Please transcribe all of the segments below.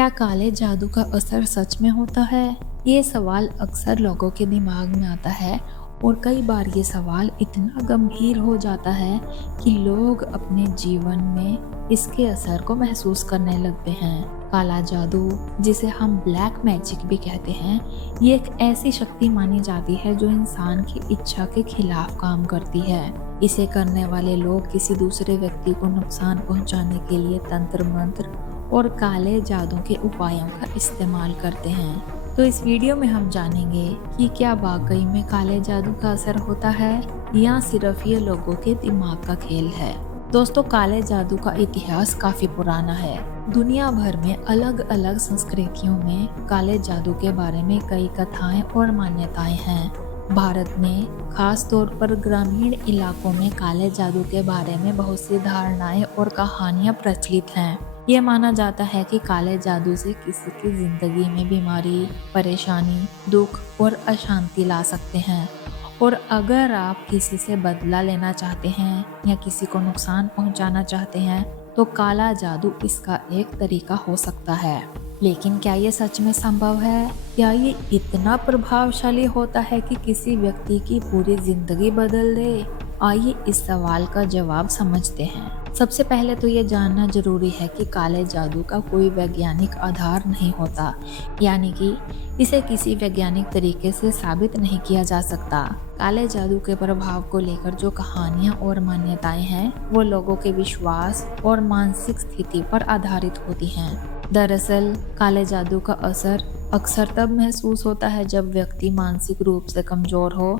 क्या काले जादू का असर सच में होता है? ये सवाल अक्सर लोगों के दिमाग में आता है और कई बार ये सवाल इतना गंभीर हो जाता है कि लोग अपने जीवन में इसके असर को महसूस करने लगते हैं। काला जादू, जिसे हम ब्लैक मैजिक भी कहते हैं, ये एक ऐसी शक्ति मानी जाती है जो इंसान की इच्छा के खिलाफ काम करती है। इसे करने वाले लोग किसी दूसरे व्यक्ति को नुकसान पहुंचाने के लिए तंत्र मंत्र और काले जादू के उपायों का इस्तेमाल करते हैं। तो इस वीडियो में हम जानेंगे कि क्या वाकई में काले जादू का असर होता है या सिर्फ ये लोगों के दिमाग का खेल है। दोस्तों, काले जादू का इतिहास काफी पुराना है। दुनिया भर में अलग अलग संस्कृतियों में काले जादू के बारे में कई कथाएं और मान्यताएं हैं। भारत में खास तौर पर ग्रामीण इलाकों में काले जादू के बारे में बहुत सी धारणाएं और कहानियां प्रचलित हैं। ये माना जाता है कि काले जादू से किसी की जिंदगी में बीमारी, परेशानी, दुख और अशांति ला सकते हैं, और अगर आप किसी से बदला लेना चाहते हैं या किसी को नुकसान पहुंचाना चाहते हैं तो काला जादू इसका एक तरीका हो सकता है। लेकिन क्या ये सच में संभव है? क्या ये इतना प्रभावशाली होता है कि किसी व्यक्ति की पूरी जिंदगी बदल दे? आइए इस सवाल का जवाब समझते हैं। सबसे पहले तो ये जानना जरूरी है कि काले जादू का कोई वैज्ञानिक आधार नहीं होता, यानी कि इसे किसी वैज्ञानिक तरीके से साबित नहीं किया जा सकता। काले जादू के प्रभाव को लेकर जो कहानियां और मान्यताएं हैं वो लोगों के विश्वास और मानसिक स्थिति पर आधारित होती हैं। दरअसल काले जादू का असर अक्सर तब महसूस होता है जब व्यक्ति मानसिक रूप से कमजोर हो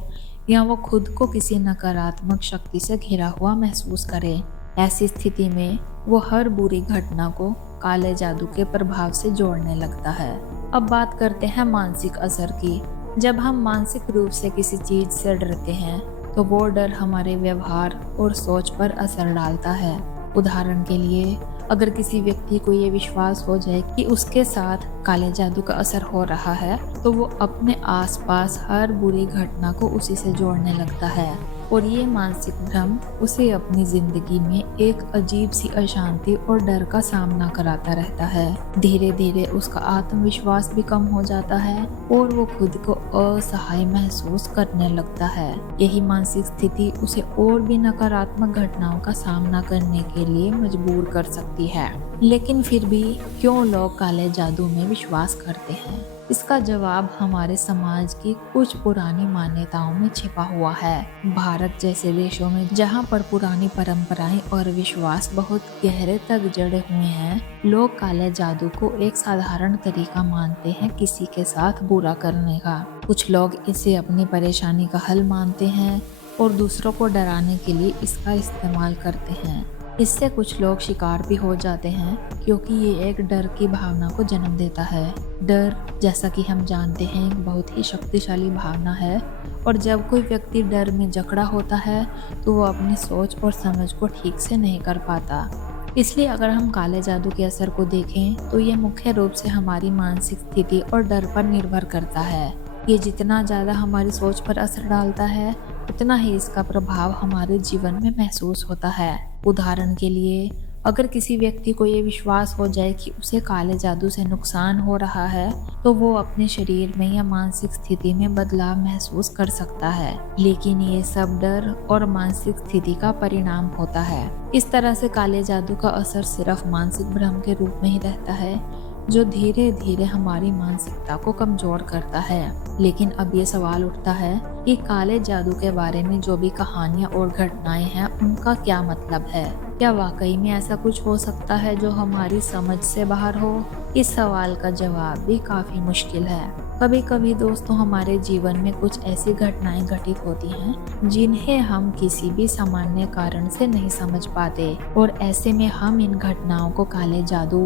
या वो खुद को किसी नकारात्मक शक्ति से घिरा हुआ महसूस करे। ऐसी स्थिति में वो हर बुरी घटना को काले जादू के प्रभाव से जोड़ने लगता है। अब बात करते हैं मानसिक असर की। जब हम मानसिक रूप से किसी चीज से डरते हैं तो वो डर हमारे व्यवहार और सोच पर असर डालता है। उदाहरण के लिए, अगर किसी व्यक्ति को ये विश्वास हो जाए कि उसके साथ काले जादू का असर हो रहा है तो वो अपने आसपास हर बुरी घटना को उसी से जोड़ने लगता है, और ये मानसिक भ्रम उसे अपनी जिंदगी में एक अजीब सी अशांति और डर का सामना कराता रहता है। धीरे धीरे उसका आत्मविश्वास भी कम हो जाता है और वो खुद को असहाय महसूस करने लगता है। यही मानसिक स्थिति उसे और भी नकारात्मक घटनाओं का सामना करने के लिए मजबूर कर सकती है। लेकिन फिर भी क्यों लोग काले जादू में विश्वास करते हैं? इसका जवाब हमारे समाज की कुछ पुरानी मान्यताओं में छिपा हुआ है। भारत जैसे देशों में जहाँ पर पुरानी परंपराएं और विश्वास बहुत गहरे तक जड़े हुए हैं, लोग काले जादू को एक साधारण तरीका मानते हैं किसी के साथ बुरा करने का। कुछ लोग इसे अपनी परेशानी का हल मानते हैं और दूसरों को डराने के लिए इसका इस्तेमाल करते हैं। इससे कुछ लोग शिकार भी हो जाते हैं क्योंकि ये एक डर की भावना को जन्म देता है। डर, जैसा कि हम जानते हैं, एक बहुत ही शक्तिशाली भावना है, और जब कोई व्यक्ति डर में जकड़ा होता है तो वो अपनी सोच और समझ को ठीक से नहीं कर पाता। इसलिए अगर हम काले जादू के असर को देखें तो ये मुख्य रूप से हमारी मानसिक स्थिति और डर पर निर्भर करता है। ये जितना ज़्यादा हमारी सोच पर असर डालता है उतना ही इसका प्रभाव हमारे जीवन में महसूस होता है। उदाहरण के लिए, अगर किसी व्यक्ति को ये विश्वास हो जाए कि उसे काले जादू से नुकसान हो रहा है तो वो अपने शरीर में या मानसिक स्थिति में बदलाव महसूस कर सकता है। लेकिन ये सब डर और मानसिक स्थिति का परिणाम होता है। इस तरह से काले जादू का असर सिर्फ मानसिक भ्रम के रूप में ही रहता है जो धीरे धीरे हमारी मानसिकता को कमजोर करता है। लेकिन अब ये सवाल उठता है कि काले जादू के बारे में जो भी कहानियां और घटनाएं हैं उनका क्या मतलब है? क्या वाकई में ऐसा कुछ हो सकता है जो हमारी समझ से बाहर हो? इस सवाल का जवाब भी काफी मुश्किल है। कभी कभी दोस्तों, हमारे जीवन में कुछ ऐसी घटनाएं घटित होती हैं जिन्हें हम किसी भी सामान्य कारण से नहीं समझ पाते, और ऐसे में हम इन घटनाओं को काले जादू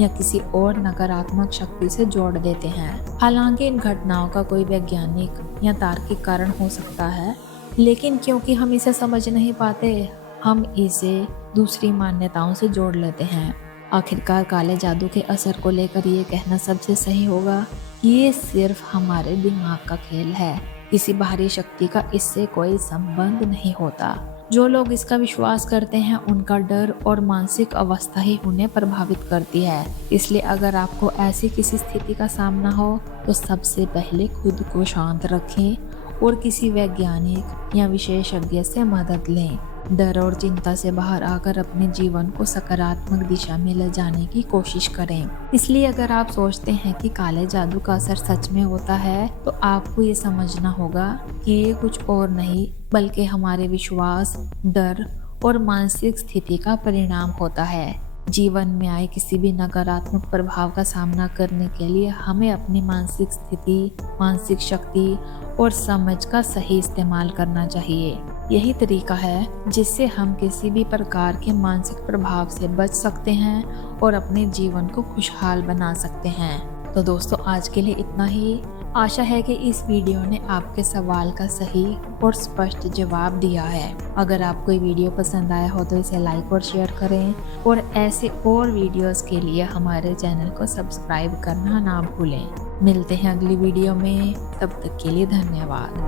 या किसी और नकारात्मक शक्ति से जोड़ देते हैं। हालांकि इन घटनाओं का कोई वैज्ञानिक या तार्किक कारण हो सकता है, लेकिन क्योंकि हम इसे समझ नहीं पाते, हम इसे दूसरी मान्यताओं से जोड़ लेते हैं। आखिरकार काले जादू के असर को लेकर ये कहना सबसे सही होगा कि ये सिर्फ हमारे दिमाग का खेल है। किसी बाहरी शक्ति का इससे कोई संबंध नहीं होता। जो लोग इसका विश्वास करते हैं उनका डर और मानसिक अवस्था ही उन्हें प्रभावित करती है। इसलिए अगर आपको ऐसी किसी स्थिति का सामना हो तो सबसे पहले खुद को शांत रखें और किसी वैज्ञानिक या विशेषज्ञ से मदद लें। डर और चिंता से बाहर आकर अपने जीवन को सकारात्मक दिशा में ले जाने की कोशिश करें। इसलिए अगर आप सोचते हैं कि काले जादू का असर सच में होता है तो आपको ये समझना होगा कि ये कुछ और नहीं बल्कि हमारे विश्वास, डर और मानसिक स्थिति का परिणाम होता है। जीवन में आए किसी भी नकारात्मक प्रभाव का सामना करने के लिए हमें अपनी मानसिक स्थिति, मानसिक शक्ति और समझ का सही इस्तेमाल करना चाहिए। यही तरीका है जिससे हम किसी भी प्रकार के मानसिक प्रभाव से बच सकते हैं और अपने जीवन को खुशहाल बना सकते हैं। तो दोस्तों, आज के लिए इतना ही। आशा है कि इस वीडियो ने आपके सवाल का सही और स्पष्ट जवाब दिया है। अगर आपको ये वीडियो पसंद आया हो तो इसे लाइक और शेयर करें और ऐसे और वीडियोस के लिए हमारे चैनल को सब्सक्राइब करना ना भूलें। मिलते हैं अगली वीडियो में, तब तक के लिए धन्यवाद।